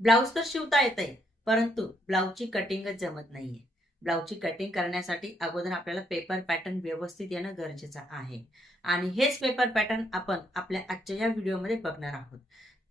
Blouse तर शिवता येतंय, परंतु ब्लाउजची कटिंगच जमत नाहीये. ब्लाउजची कटिंग करण्यासाठी अगोदर आपल्याला पेपर पॅटर्न व्यवस्थित येणं गरजेचं आहे आणि हेच पेपर पॅटर्न आपण आपल्या आजच्या या व्हिडिओमध्ये बघणार आहोत.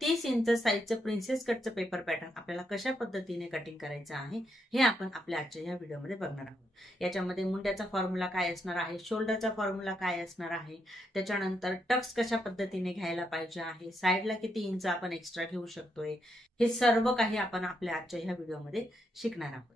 30 इंच साईजचं प्रिन्सेस कटचं पेपर पॅटर्न आपल्याला कशा पद्धतीने कटिंग करायचं आहे हे आपण आपल्या आजच्या या व्हिडिओमध्ये बघणार आहोत. याच्यामध्ये मुंड्याचा फॉर्म्युला काय असणार आहे, शोल्डरचा फॉर्म्युला काय असणार आहे, त्याच्यानंतर टक्स कशा पद्धतीने घ्यायला पाहिजे आहे, साईडला किती इंच आपण एक्स्ट्रा घेऊ शकतोय, हे सर्व काही आपण आपल्या आजच्या ह्या व्हिडिओमध्ये शिकणार आहोत.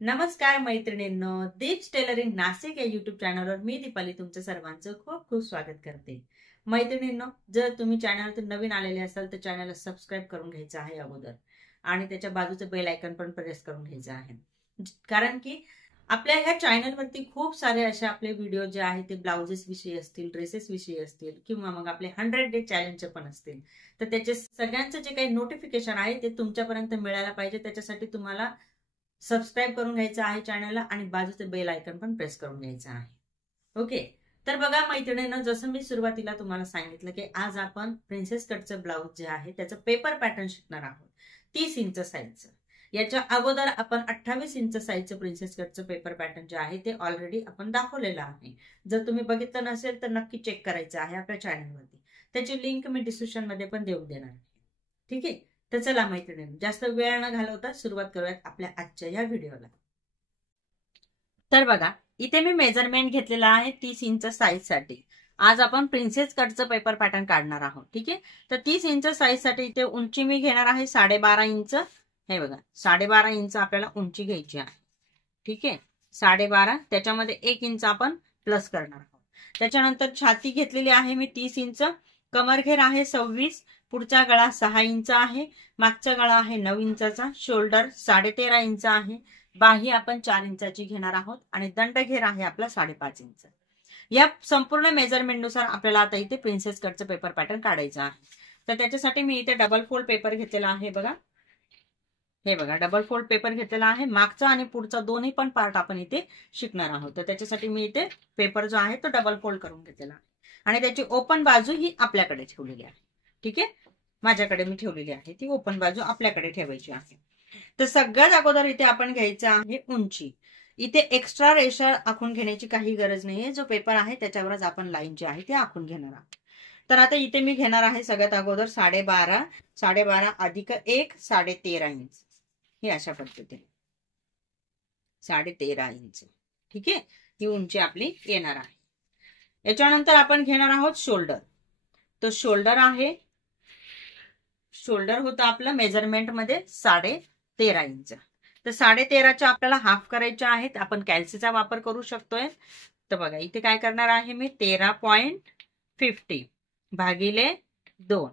नमस्कार मैत्रिणींनो, दीप्स टेलरिंग नाशिक या युट्यूब चॅनलवर मी दीपाली तुमचं सर्वांचं खूप खूप स्वागत करते. मैत्रिणींनो, जर तुम्ही चॅनलवर नवीन आलेले असाल तर चॅनलला सबस्क्राईब करून घ्यायचं आहे अगोदर आणि त्याच्या बाजूचं बेल आयकॉन पण प्रेस करून घ्यायचं आहे. कारण की आपल्या ह्या चॅनलवरती खूप सारे असे आपले व्हिडिओ जे आहेत ते ब्लाउजेस विषयी असतील, ड्रेसेस विषयी असतील किंवा मग आपले 100 डे चॅलेंजचे पण असतील. तर त्याचे सगळ्यांचं जे काही नोटिफिकेशन आहे ते तुमच्यापर्यंत मिळायला पाहिजे. त्याच्यासाठी तुम्हाला सबस्क्राईब करून घ्यायचं आहे चॅनलला आणि बाजूचं बेल आयकॉन पण प्रेस करून घ्यायचं आहे. ओके, तर बघा मैत्रिणींनो, जसं मी सुरुवातीला तुम्हाला सांगितलं की आज आपण प्रिन्सेस कटचं ब्लाउज जे आहे त्याचं पेपर पॅटर्न शिकणार आहोत 30 इंच साईजचं. याच्या अगोदर आपण 28 इंच साईजचं प्रिन्सेस कटचं पेपर पॅटर्न जे आहे ते ऑलरेडी आपण दाखवलेलं आहे. जर तुम्ही बघितलं नसेल तर नक्की चेक करायचं आहे आपल्या चॅनलवरती. त्याची लिंक मी डिस्क्रिप्शन मध्ये पण देऊन देणार आहे. ठीक आहे, तर चला मैत्रिणींनो, जास्त वेळ न घालवता सुरुवात करूयात आपल्या आजच्या या व्हिडिओला. तर बघा, इथे मी मेजरमेंट घेतलेला आहे 30 इंच साईज साठी. आज आपण प्रिन्सेस कटचं पेपर पॅटर्न काढणार आहोत. ठीक आहे, तर 30 इंच साईज साठी इथे उंची मी घेणार आहे 12.5 इंच. हे बघा, 12.5 इंच आपल्याला उंची घ्यायची आहे. ठीक आहे, 12.5, त्याच्यामध्ये 1 इंच आपण प्लस करणार आहोत. त्याच्यानंतर छाती घेतलेली आहे मी 30 इंच, कमरघेर आहे 26, पुढचा गळा 6 इंच आहे, मागचा गळा आहे 9 इंचाचा, शोल्डर 13.5 इंच आहे, बाही आपण 4 इंचाची घेणार आहोत आणि दंडघेर आहे आपला 5.5 इंच. या संपूर्ण मेजरमेंट नुसार आपल्याला आता इथे प्रिन्सेस कटचं पेपर पॅटर्न काढायचं आहे. तर त्याच्यासाठी मी इथे डबल फोल्ड पेपर घेतलेला आहे. बघा, हे बघा, डबल फोल्ड पेपर घेतलेला आहे. मागचा आणि पुढचा दोन्ही पण पार्ट आपण इथे शिकणार आहोत. तर त्याच्यासाठी मी इथे पेपर जो आहे तो डबल फोल्ड करून घेतलेला आहे आणि त्याची ओपन बाजू ही आपल्याकडे ठेवलेली आहे. ठीक आहे, माझ्याकडे मी ठेवलेली आहे, ती ओपन बाजू आपल्याकडे ठेवायची आहे. तर सगळ्यात अगोदर इथे आपण घ्यायचं आहे उंची. इथे एक्स्ट्रा रेषा आखून घेण्याची काही गरज नाहीये. जो पेपर आहे त्याच्यावरच आपण लाईन जी आहे ती आखून घेणार आहोत. तर आता इथे मी घेणार आहे सगळ्यात अगोदर 12.5 अधिक 1 13.5 इंच. हे अशा पद्धतीने 13.5 इंच. ठीक आहे, ही उंची आपली येणार आहे. याच्यानंतर आपण घेणार आहोत शोल्डर. तो शोल्डर आहे, शोल्डर होतं आपलं मेजरमेंट मध्ये 13.5 इंच. तर 13.5च्या आपल्याला हाफ करायच्या आहेत. आपण कॅल्सीचा वापर करू शकतोय. तर बघा, इथे काय करणार आहे मी 13.50 भागिले 2.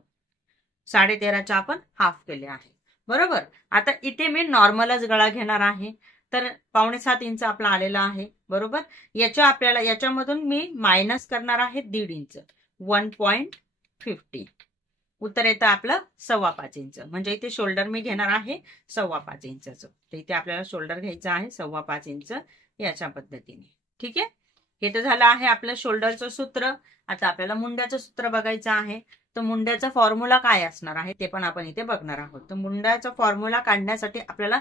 13.5च्या आपण हाफ केले आहे, बरोबर. आता इथे मी नॉर्मलच गळा घेणार आहे. तर 6.25 इंच आपला आलेला आहे, बरोबर. याच्यामधून मी मायनस करणार आहे 1.5 इंच, 1.50. उत्तर येतं आपलं 5.25 इंच. म्हणजे इथे शोल्डर मी घेणार आहे 5.25 इंचाचं. तर इथे आपल्याला शोल्डर घ्यायचं आहे 5.25 इंच याच्या पद्धतीने. ठीक आहे, हे तर झालं आहे आपलं शोल्डरचं सूत्र. आता आपल्याला मुंड्याचं सूत्र बघायचं आहे. तर मुंड्याचा फॉर्म्युला काय असणार आहे ते पण आपण इथे बघणार आहोत. तर मुंड्याचा फॉर्म्युला काढण्यासाठी आपल्याला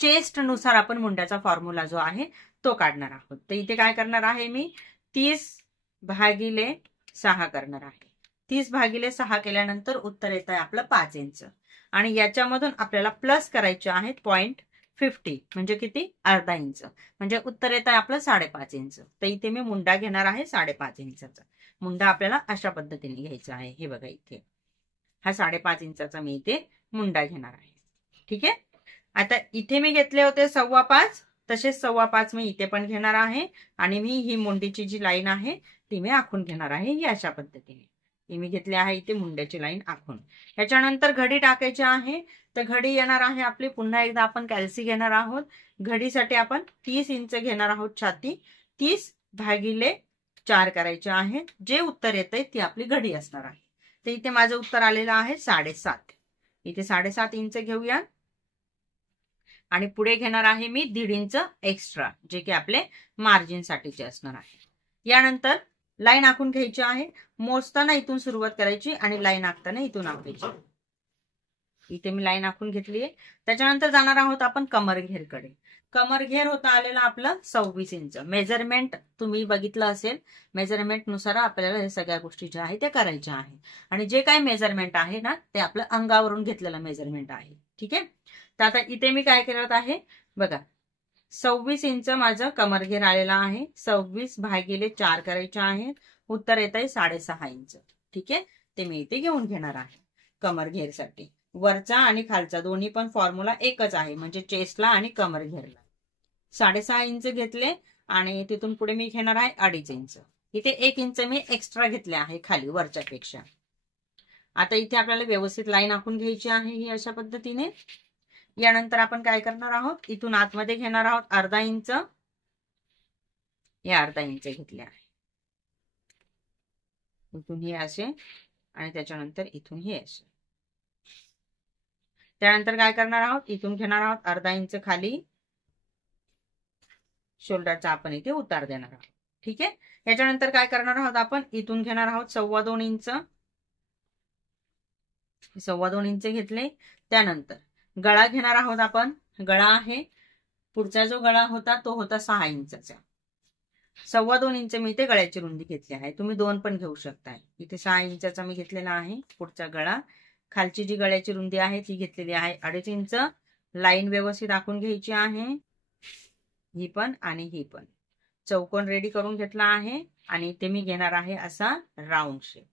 चेस्ट नुसार आपण मुंड्याचा फॉर्म्युला जो आहे तो काढणार आहोत. तर इथे काय करणार आहे मी 30/6 करणार आहे. 30/6 केल्यानंतर उत्तर येत आहे आपलं 5 इंच आणि याच्यामधून आपल्याला प्लस करायचे आहेत 0.50 म्हणजे किती, अर्धा इंच. म्हणजे उत्तर येत आहे आपलं 5.5 इंच. तर इथे मी मुंडा घेणार आहे 5.5 इंचाचा. मुंडा आपल्याला अशा पद्धतीने घ्यायचा आहे. हे बघा, इथे हा 5.5 इंचाचा मी इथे मुंडा घेणार आहे. ठीक आहे, आता इथे मी घेतले होते 5.25, तसेच 5.25 मी इथे पण घेणार आहे आणि मी ही मुंडीची जी लाईन आहे ती मी आखून घेणार आहे. ही अशा पद्धतीने मी घेतली आहे इथे मुंड्याची लाईन आखून. याच्यानंतर घडी टाकायची आहे. तर घडी येणार आहे आपली, पुन्हा एकदा आपण कॅल्सी घेणार आहोत. घडीसाठी आपण 30 इंच घेणार आहोत छाती. 30/4 करायचे आहे. जे उत्तर येतंय ती आपली घडी असणार आहे. तर इथे माझं उत्तर आलेलं आहे 7.5. इथे 7.5 इंच घेऊया आणि पुढे घेणार आहे मी 1.5 इंच एक्स्ट्रा, जे की आपले मार्जिन साठीचे असणार आहे. यानंतर लाईन आखून घ्यायची आहे. मोजताना इथून सुरुवात करायची आणि लाईन आखताना इथून आखायची. इथे मी लाईन आखून घेतली आहे. त्याच्यानंतर जाणार आहोत आपण कमर घेरकडे. कमर घेर होता आलेला आपलं 26 इंच. मेजरमेंट तुम्ही बघितलं असेल, मेजरमेंट नुसार आपल्याला हे सगळ्या गोष्टी ज्या आहेत त्या करायच्या आहे. आणि जे काही मेजरमेंट आहे ना ते आपलं अंगावरून घेतलेलं मेजरमेंट आहे. ठीक आहे. तर आता इथे मी काय करत आहे बघा, 26 इंच माझं कमरघेर आलेला आहे. 26/4 करायचे आहे. उत्तर येत आहे 6.5 इंच. ठीक आहे. ते मी इथे घेऊन घेणार आहे कमरघेरसाठी. वरचा आणि खालचा दोन्ही पण फॉर्म्युला एकच आहे, म्हणजे चेस्टला आणि कमरघेरला. 6.5 इंच घेतले आणि तिथून पुढे मी घेणार आहे 2.5 इंच. इथे 1 इंच मी एक्स्ट्रा घेतले आहे खाली वरच्या पेक्षा. आता इथे आपल्याला व्यवस्थित लाईन आखून घ्यायची आहे ही अशा पद्धतीने. यानंतर आपण काय करणार आहोत, इथून आतमध्ये घेणार आहोत 1/2 इंच. हे 1/2 इंच घेतले आहे. इथून हे असे आणि त्याच्यानंतर इथून हे असे. त्यानंतर काय करणार आहोत, इथून घेणार आहोत 1/2 इंच खाली. शोल्डरचा आपण इथे उतार देणार आहोत. ठीक आहे. याच्यानंतर काय करणार आहोत, आपण इथून घेणार आहोत 2.25 इंच. 2.25 इंच घेतले. त्यानंतर गळा घेणार आहोत आपण. गळा आहे, पुढचा जो गळा होता तो होता 6 इंचचा. 2.25 इंच मी इथे गळ्याची रुंदी घेतली आहे. तुम्ही 2 पण घेऊ शकताय. इथे 6 इंचाचा मी घेतलेला आहे पुढचा गळा. खालची जी गळ्याची रुंदी आहे ती घेतलेली आहे 2.5 इंच. लाईन व्यवस्थित आखून घ्यायची आहे, ही पण आणि ही पण. चौकोन रेडी करून घेतला आहे आणि इथे मी घेणार आहे असा राऊंड शेप.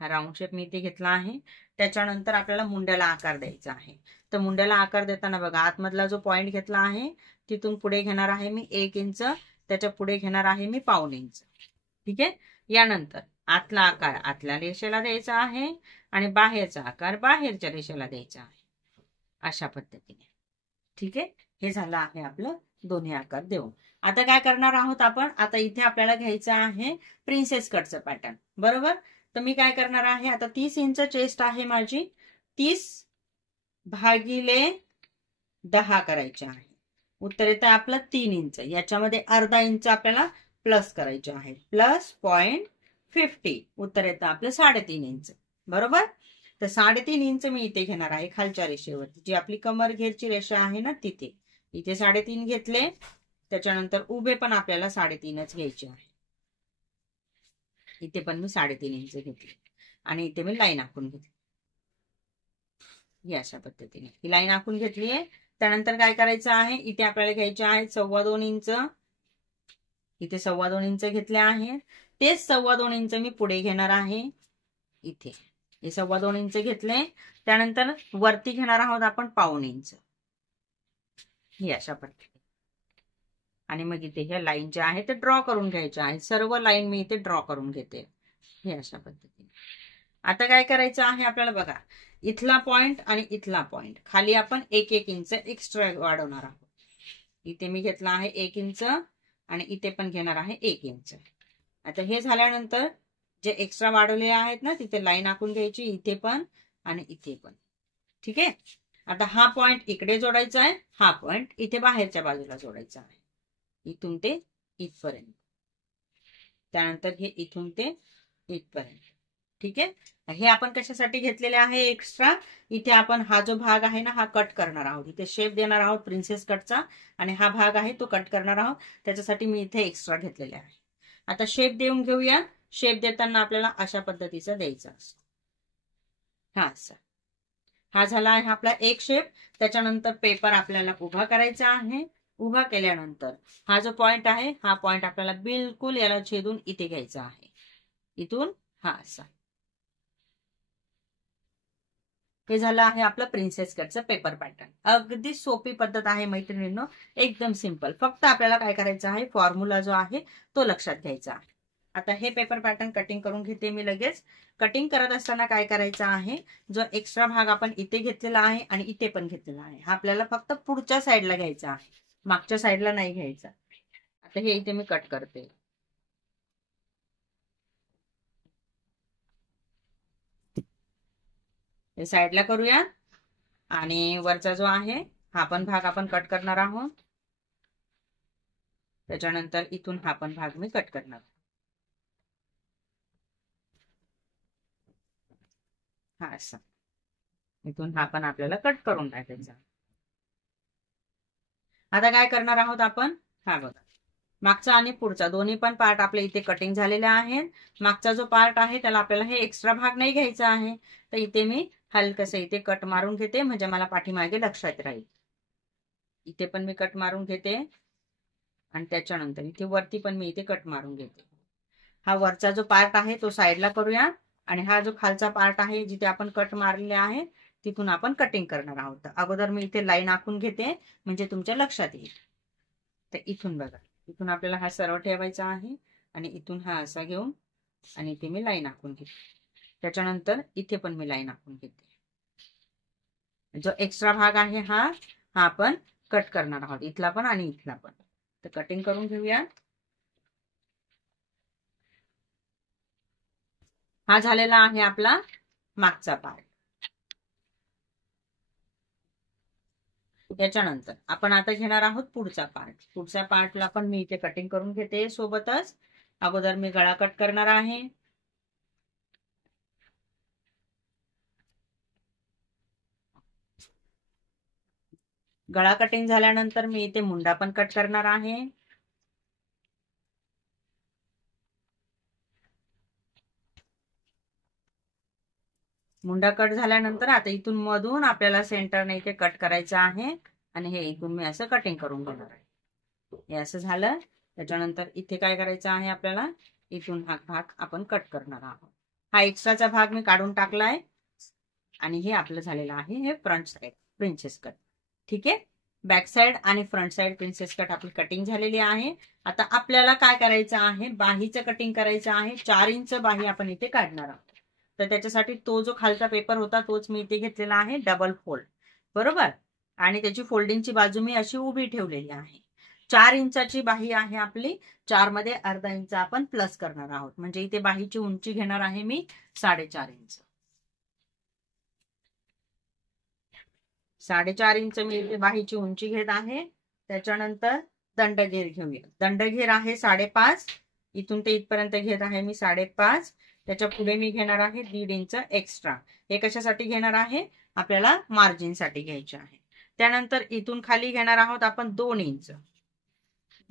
हा राऊंड शेप मी इथे घेतला आहे. त्याच्यानंतर आपल्याला मुंड्याला आकार द्यायचा आहे. तर मुंड्याला आकार देताना बघा, आतमधला जो पॉइंट घेतला आहे तिथून पुढे घेणार आहे मी 1 इंच. त्याच्या पुढे घेणार आहे मी 1/2 इंच. ठीक आहे. यानंतर आतला आकार आतल्या रेषेला द्यायचा आहे आणि बाहेरचा आकार बाहेरच्या रेषेला द्यायचा आहे अशा पद्धतीने. ठीक आहे. हे झालं आहे आपलं दोन्ही आकार देऊन. आता काय करणार आहोत आपण, आता इथे आपल्याला घ्यायचं आहे प्रिन्सेस कटचं पॅटर्न. बरोबर. तर मी काय करणार आहे, आता 30 इंच चेस्ट आहे माझी. 30/10 करायचे आहे. उत्तर येतं आपलं 3 इंच. याच्यामध्ये 1/2 इंच आपल्याला प्लस करायचे आहे. +0.50. उत्तर येतं आपलं 3.5 इंच. बरोबर. तर 3.5 इंच मी इथे घेणार आहे खालच्या रेषेवरती, जी आपली कमर घेरची रेषा आहे ना तिथे. इथे 3.5 घेतले. त्याच्यानंतर उभे पण आपल्याला 3.5च घ्यायचे आहे. इथे पण मी 3.5 इंच घेतले आणि इथे मी लाईन आखून घेतली. ही अशा पद्धतीने ही लाईन आखून घेतली आहे. त्यानंतर काय करायचं आहे, इथे आपल्याला घ्यायचे आहे 2.25 इंच. इथे 2.25 इंच घेतले आहे. तेच 2.25 इंच मी पुढे घेणार आहे इथे. हे 2.25 इंच घेतले. त्यानंतर वरती घेणार आहोत आपण 1/2 इंच. ही अशा पद्धतीने. आणि मग इथे ह्या लाईन ज्या आहेत ते ड्रॉ करून घ्यायच्या आहेत. सर्व लाईन मी इथे ड्रॉ करून घेते हे अशा पद्धतीने. आता काय करायचं आहे आपल्याला बघा, इथला पॉइंट आणि इथला पॉइंट खाली आपण 1-1 इंच एक्स्ट्रा वाढवणार आहोत. इथे मी घेतला आहे 1 इंच आणि इथे पण घेणार आहे 1 इंच. आता हे झाल्यानंतर जे एक्स्ट्रा वाढवले आहेत ना तिथे लाईन आखून घ्यायची, इथे पण आणि इथे पण. ठीक आहे. आता हा पॉइंट इकडे जोडायचा आहे, हा पॉइंट इथे बाहेरच्या बाजूला जोडायचा आहे, इथून ते इथपर्यंत. त्यानंतर हे इथून ते इथपर्यंत. ठीक आहे. हे आपण कशासाठी घेतलेले आहे एक्स्ट्रा, इथे आपण हा जो भाग आहे ना हा कट करणार आहोत. इथे शेप देणार आहोत प्रिन्सेस कटचा आणि हा भाग आहे तो कट करणार आहोत. त्याच्यासाठी मी इथे एक्स्ट्रा घेतलेले आहे. आता शेप देऊन घेऊया. शेप देताना आपल्याला अशा पद्धतीचा द्यायचा असतो. हा असा. हा झाला आहे आपला एक शेप. त्याच्यानंतर पेपर आपल्याला उभा करायचा आहे. उभा केल्यानंतर हा जो पॉइंट आहे हा पॉइंट आपल्याला बिलकुल याला छेदून इथे घ्यायचा आहे. इथून हा असा. हे झालं आहे आपलं प्रिन्सेस कटचं पेपर पॅटर्न. अगदी सोपी पद्धत आहे मैत्रिणींनो, एकदम सिंपल. फक्त आपल्याला काय करायचं आहे, फॉर्म्युला जो आहे तो लक्षात घ्यायचा आहे. आता हे पेपर पॅटर्न कटिंग करून घेते मी लगेच. कटिंग करत असताना काय करायचं आहे, जो एक्स्ट्रा भाग आपण इथे घेतलेला आहे आणि इथे पण घेतलेला आहे हा आपल्याला फक्त पुढच्या साईडला घ्यायचा आहे, मागच्या साईडला नाही घ्यायचा. आता हे इथे मी कट करते. हे साईडला करूया आणि वरचा जो आहे हा पण भाग आपण कट करणार आहोत. त्याच्यानंतर इथून हा पण भाग मी कट करणार. हा असा इथून हा पण आपल्याला कट करून टाकायचा. आता काय करणार आहोत आपण, हा बघा मागचा आणि पुढचा दोन्ही पण पार्ट आपल्या इथे कटिंग झालेले आहेत. मागचा जो पार्ट आहे त्याला आपल्याला हे एक्स्ट्रा भाग नाही घ्यायचा आहे, तर इथे मी हलकसं इथे कट मारून घेते, म्हणजे मला पाठीमागे लक्षात राहील. इथे पण मी कट मारून घेते आणि त्याच्यानंतर इथे वरती पण मी इथे कट मारून घेते. हा वरचा जो पार्ट आहे तो साईडला करूया आणि हा जो खालचा पार्ट आहे जिथे आपण कट मारलेले आहे तिथून आपण कटिंग करणार आहोत. अगोदर मी इथे लाईन आखून घेते म्हणजे तुमच्या लक्षात येईल. तर इथून बघा, इथून आपल्याला हा सरळ ठेवायचा आहे आणि इथून हा असा घेऊन आणि इथे मी लाईन आखून घेते. त्याच्यानंतर इथे पण मी लाईन आखून घेते. जो एक्स्ट्रा भाग आहे हा आपण कट करणार आहोत, इथला पण आणि इथला पण. तर कटिंग करून घेऊया. हा झालेला आहे आपला मागचा पार्ट. याच्यानंतर आपण आता घेणार आहोत पुढचा पार्ट. पुढच्या पार्टला पण मी इथे कटिंग करून घेते. सोबतच अगोदर मी गळा कट करणार आहे. गळा कटिंग झाल्यानंतर मी इथे मुंडा पण कट करणार आहे. मुंडा कट झाल्यानंतर आता इथून मधून आपल्याला सेंटरने इथे कट करायचं आहे आणि हे इथून मी असं कटिंग करून घेणार आहे. हे असं झालं. त्याच्यानंतर इथे काय करायचं आहे आपल्याला, इथून हा भाग आपण कट करणार आहोत. हा एक्स्ट्राचा भाग मी काढून टाकलाय आणि हे आपलं झालेलं आहे हे फ्रंट साइड प्रिन्सेस कट. ठीक आहे, बॅक साइड आणि फ्रंट साइड प्रिन्सेस कट आपली कटिंग झालेली आहे. आता आपल्याला काय करायचं आहे, बाहीचं कटिंग करायचं आहे. 4 इंच बाही आपण इथे काढणार आहोत. तर त्याच्यासाठी तो जो खालचा पेपर होता तोच मी इथे घेतलेला आहे, डबल फोल्ड. बरोबर, आणि त्याची फोल्डिंगची बाजू मी अशी उभी ठेवलेली आहे. 4 इंचाची बाही आहे आपली. 4 मध्ये अर्धा इंच आपण प्लस करणार आहोत, म्हणजे इथे बाहीची उंची घेणार आहे मी 4.5 इंच. 4.5 इंच मी इथे बाहीची उंची घेत आहे. त्याच्यानंतर दंडघेर घेऊया. दंडघेर आहे 5.5. इथून ते इथपर्यंत घेत आहे मी 5.5. त्याच्या पुढे मी घेणार आहे 1.5 इंच एक्स्ट्रा. हे कशासाठी घेणार आहे, आपल्याला मार्जिन साठी घ्यायचे आहे. त्यानंतर इथून खाली घेणार आहोत आपण 2 इंच.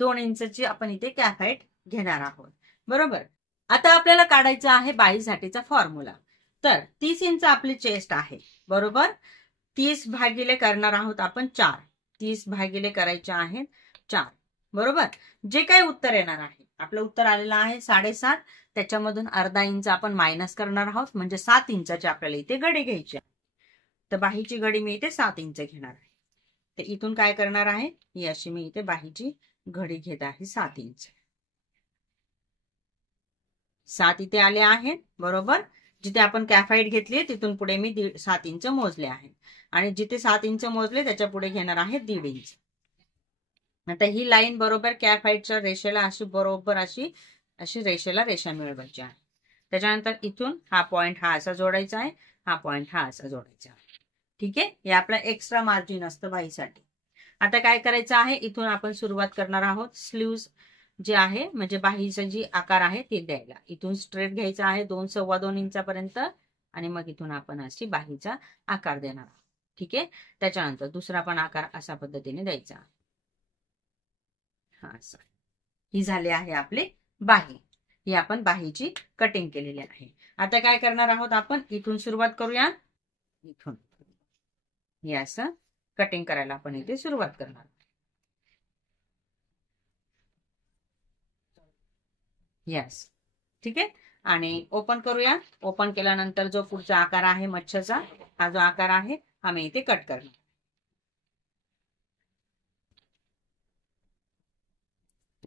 2 इंचची आपण इथे कॅप हाईट घेणार आहोत. बरोबर, आता आपल्याला काढायचा आहे बाहीसाठीचा फॉर्म्युला. तर 30 इंच आपली चेस्ट आहे. बरोबर, 30 भागिले करणार आहोत आपण 4. 30 भागिले करायचे आहेत 4. बरोबर, जे काही उत्तर येणार आहे, आपलं उत्तर आलेलं आहे 7.5. त्याच्यामधून अर्धा इंच आपण मायनस करणार आहोत, म्हणजे 7 इंचाची आपल्याला इथे घडी घ्यायची आहे. तर बाहीची घडी मी इथे 7 इंच घेणार आहे. तर इथून काय करणार आहे, ही अशी मी इथे बाहीची घडी घेत आहे 7 इंच. 7 इथे आले आहेत. बरोबर, जिथे आपण कॅफाईट घेतली तिथून पुढे मी 7 इंच मोजले आहेत आणि जिथे 7 इंच मोजले त्याच्या पुढे घेणार आहे 1.5 इंच. आता ही लाईन बरोबर कॅफाईटच्या रेषेला अशी बरोबर अशी अशी रेषेला रेषा मिळवायची आहे. त्याच्यानंतर इथून हा पॉइंट हा असा जोडायचा आहे, हा पॉइंट हा असा जोडायचा आहे. ठीक आहे, हे आपलं एक्स्ट्रा मार्जिन असतं बाहीसाठी. आता काय करायचं आहे, इथून आपण सुरुवात करणार आहोत स्लीव्ज जे आहे, म्हणजे बाहीचा जी आकार आहे ते द्यायला. इथून स्ट्रेट घ्यायचा आहे 2 सव्वा 2 इंचापर्यंत आणि मग इथून आपण अशी बाहीचा आकार देणार आहोत. ठीक आहे, त्याच्यानंतर दुसरा पण आकार अशा पद्धतीने द्यायचा. हा असा. ही झाली आहे आपली बाही. ही आपण बाहीची कटिंग केलेली आहे. आता काय करणार आहोत, आपण इथून सुरुवात करूया. इथून हे असं कटिंग करायला आपण इथे सुरुवात करणार. यस, ठीक आहे, आणि ओपन करूया. ओपन केल्यानंतर जो पुढचा आकार आहे मच्छचा, हा जो आकार आहे हा मी इथे कट करणार.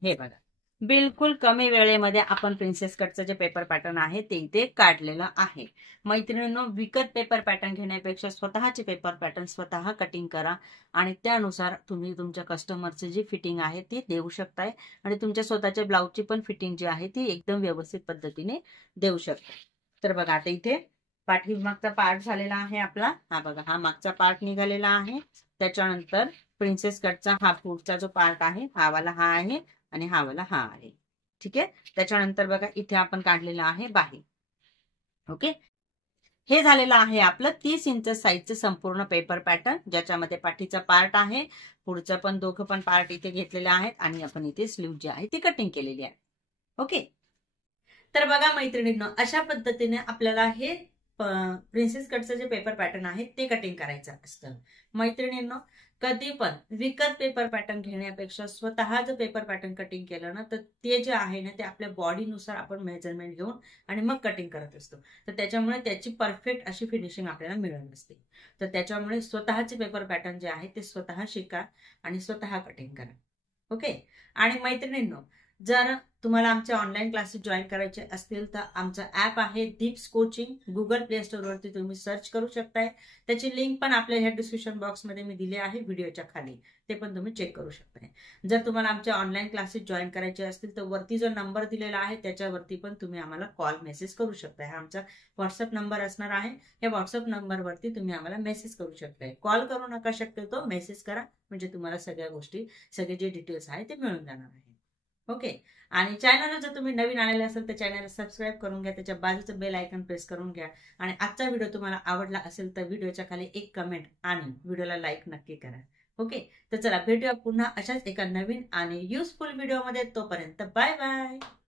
हे बघा, बिलकुल कमी वेळेमध्ये आपण प्रिन्सेस कटचं जे पेपर पॅटर्न आहे ते इथे काढलेलं आहे. मैत्रिणींनो, विकत पेपर पॅटर्न घेण्यापेक्षा स्वतःचे पेपर पॅटर्न स्वतः कटिंग करा आणि त्यानुसार तुम्ही तुमच्या कस्टमरचे जी फिटिंग आहे ती देऊ शकताय आणि तुमच्या स्वतःच्या ब्लाऊजची पण फिटिंग जी आहे ती एकदम व्यवस्थित पद्धतीने देऊ शकता. तर बघा, आता इथे पाठीमागचा पार्ट झालेला आहे आपला. हा बघा, हा मागचा पार्ट निघालेला आहे. त्याच्यानंतर प्रिन्सेस कटचा हा पुढचा जो पार्ट आहे हा वाला हा आहे आणि हा वाला हा आहे. ठीक आहे, त्याच्यानंतर बघा इथे आपण काढलेला आहे बाही. ओके, हे झालेलं आहे आपलं 30 इंच साईजचं संपूर्ण पेपर पॅटर्न, ज्याच्यामध्ये पाठीचा पार्ट आहे, पुढचं पण दोघं पण पार्ट इथे घेतलेले आहेत आणि आपण इथे स्लीव जी आहे ती कटिंग केलेली आहे. ओके, तर बघा मैत्रिणींनो, अशा पद्धतीने आपल्याला हे प्रिन्सेस कटचं जे पेपर पॅटर्न आहे ते कटिंग करायचं असतं. मैत्रिणींनो, कधी पण विकत पेपर पॅटर्न घेण्यापेक्षा स्वतः जर पेपर पॅटर्न कटिंग केलं ना, तर ते जे आहे ना ते आपल्या बॉडीनुसार आपण मेजरमेंट घेऊन आणि मग कटिंग करत असतो. तर त्याच्यामुळे त्याची परफेक्ट अशी फिनिशिंग आपल्याला मिळत असते. तर त्याच्यामुळे स्वतःचे पेपर पॅटर्न जे आहे ते स्वतः शिका आणि स्वतः कटिंग करा. ओके, आणि मैत्रिणींनो, जर तुम्हाला आमचे ऑनलाईन क्लासेस जॉईन करायचे असतील तर आमचं ऍप आहे Deep's coaching. Google play store वरती तुम्ही सर्च करू शकताय. त्याची लिंक पण आपल्या ह्या डिस्क्रिप्शन बॉक्समध्ये मी दिली आहे व्हिडिओच्या खाली, ते पण तुम्ही चेक करू शकताय. जर तुम्हाला आमचे ऑनलाईन क्लासेस जॉईन करायचे असतील तर वरती जो नंबर दिलेला आहे त्याच्यावरती पण तुम्ही आम्हाला कॉल मेसेज करू शकताय. हा आमचा व्हॉट्सअप नंबर असणार आहे. या व्हॉट्सअप नंबरवरती तुम्ही आम्हाला मेसेज करू शकताय. कॉल करू नका, शक्यतो मेसेज करा, म्हणजे तुम्हाला सगळ्या गोष्टी, सगळे जे डिटेल्स आहे ते मिळून जाणार आहे. ओके, आणि चॅनलला जर तुम्ही नवीन आलेले असेल तर चॅनलला सबस्क्राईब करून घ्या, त्याच्या बाजूचं बेल आयकॉन प्रेस करून घ्या. आणि आजचा व्हिडिओ तुम्हाला आवडला असेल तर व्हिडिओच्या खाली एक कमेंट आणि व्हिडिओला लाईक नक्की करा. ओके, तर चला भेटूया पुन्हा अशाच एका नवीन आणि युजफुल व्हिडिओमध्ये. तोपर्यंत बाय बाय.